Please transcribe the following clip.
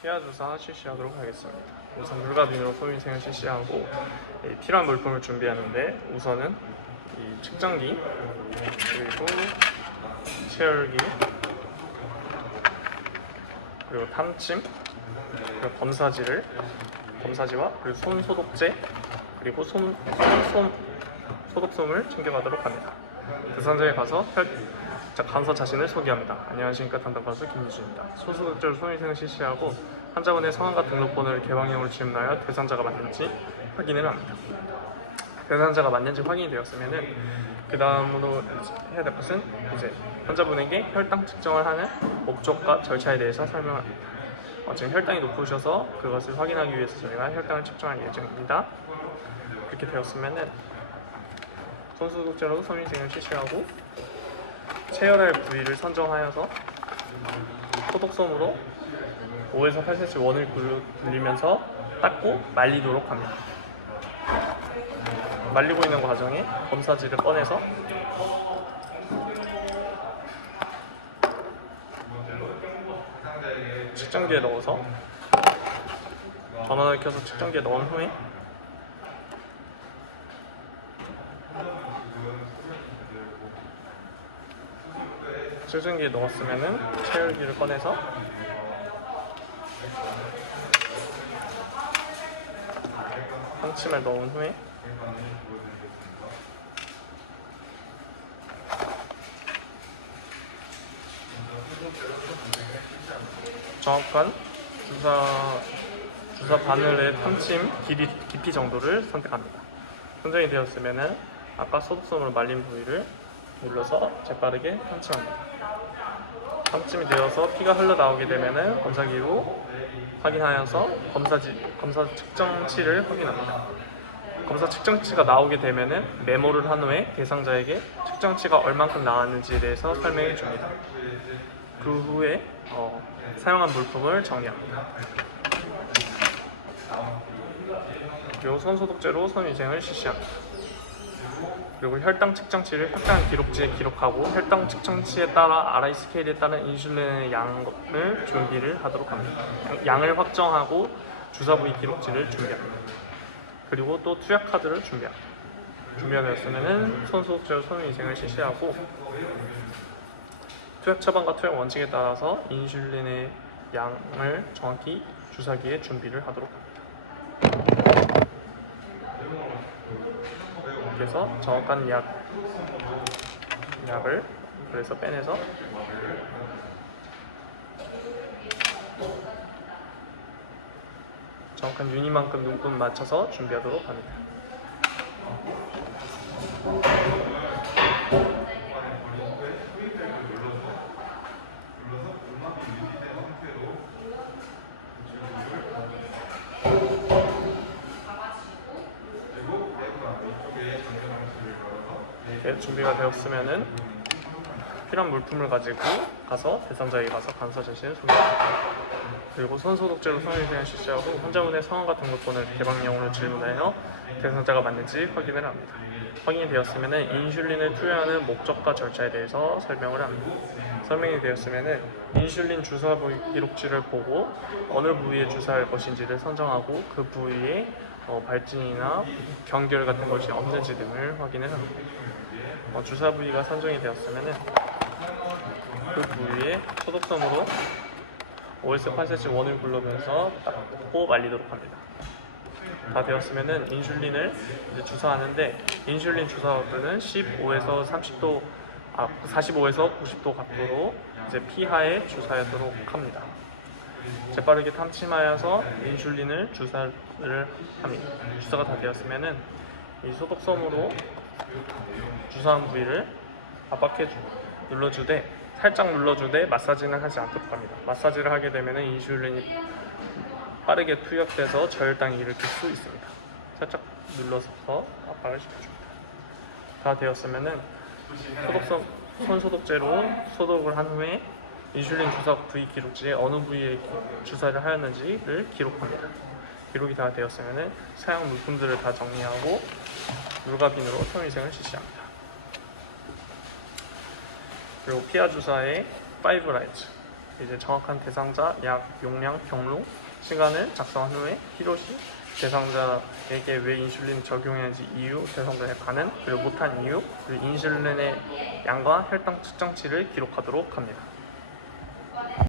피하 주사 실시하도록 하겠습니다. 우선 물가빈으로 소위생을 실시하고 이 필요한 물품을 준비하는데 우선은 이 측정기 그리고 체열기 그리고 탐침 그리고 검사지를 검사지와 그리고 손 소독제 그리고 손, 손 소독솜을 챙겨가도록 합니다. 대산장에 가서 혈, 자, 간서 자신을 소개합니다. 안녕하십니까 담당관수 김유주입니다. 소수독제로 손위생을 실시하고 환자분의 성함과 등록번호를 개방형으로 질문하여 대상자가 맞는지 확인을 합니다. 대상자가 맞는지 확인이 되었으면은 그 다음으로 해야 될 것은 이제 환자분에게 혈당 측정을 하는 목적과 절차에 대해서 설명합니다. 어, 지금 혈당이 높으셔서 그것을 확인하기 위해서 저희가 혈당을 측정할 예정입니다. 그렇게 되었으면은 손수독제로 손위생을 실시하고 체열할 부위를 선정하여서 소독솜으로 5에서 8cm 원을 굴- 굴리면서 닦고 말리도록 합니다. 말리고 있는 과정에 검사지를 꺼내서 측정기에 넣어서 전원을 켜서 측정기에 넣은 후에 측정기에 넣었으면은 체열기를 꺼내서 한침을 넣은 후에 정확한 주사 주사 바늘의 탐침 길이 깊이 정도를 선택합니다. 선정이 되었으면은 아까 소독솜으로 말린 부위를 눌러서 재빠르게 탐침합니다. 탐침이 되어서 피가 흘러나오게 되면은 검사기로 확인하여서 검사지 검사 측정치를 확인합니다. 검사 측정치가 나오게 되면은 메모를 한 후에 대상자에게 측정치가 얼만큼 나왔는지에 대해서 설명해 줍니다. 그 후에 어, 사용한 물품을 정리합니다. 그리고 손소독제로 손 위생을 실시합니다. 그리고 혈당 측정치를 혈당 기록지에 기록하고 혈당 측정치에 따라 RI 스케일에 따른 인슐린의 양을 준비를 하도록 합니다. 양을 확정하고 주사 부위 기록지를 준비합니다. 그리고 또 투약 카드를 준비합니다. 준비가 되었으면은 손소독제로 손 위생을 실시하고 투약 처방과 투약 원칙에 따라서 인슐린의 양을 정확히 주사기에 준비를 하도록 합니다. 그래서 정확한 약 약을 그래서 빼내서 정확한 유니만큼 눈금 맞춰서 준비하도록 합니다. 이렇게 준비가 되었으면은 필요한 물품을 가지고 가서 대상자에게 가서 간서 제시를 소개합니다. 그리고 손소독제로 성형위생을 실시하고 환자분의 성함과 등록번호를 개방용으로 질문하여 대상자가 맞는지 확인을 합니다. 확인이 되었으면 인슐린을 투여하는 목적과 절차에 대해서 설명을 합니다. 설명이 되었으면 인슐린 주사 부위 기록지를 보고 어느 부위에 주사할 것인지를 선정하고 그 부위에 어, 발진이나 경결 같은 것이 없는지 등을 확인을 합니다. 어, 주사 부위가 선정이 되었으면 그 부위에 소독솜으로 5에서 8cm 원을 굴르면서 닦고 말리도록 합니다. 다 되었으면은 인슐린을 이제 주사하는데 인슐린 주사각도는 15에서 30도 아 45에서 90도 각도로 이제 피하에 주사하도록 합니다. 재빠르게 탐침하여서 인슐린을 주사를 합니다. 주사가 다 되었으면은 이 소독솜으로 주사한 부위를 압박해 주, 눌러주되 살짝 눌러주되 마사지는 하지 않도록 합니다. 마사지를 하게 되면 인슐린이 빠르게 투여돼서 저혈당이 일으킬 수 있습니다. 살짝 눌러서 압박을 시켜줍니다. 다 되었으면은 소독성 손소독제로 소독을 한 후에 인슐린 주사 부위 기록지에 어느 부위에 기- 주사를 하였는지를 기록합니다. 기록이 다 되었으면은 사용 물품들을 다 정리하고 물가빈으로 성위생을 실시합니다. 그리고 피하 주사의 파이브 라이트 이제 정확한 대상자 약 용량 경로 시간을 작성한 후에 히로시 대상자에게 왜 인슐린 적용해야지 이유 대상자에 관한 그리고 못한 이유 그리고 인슐린의 양과 혈당 측정치를 기록하도록 합니다.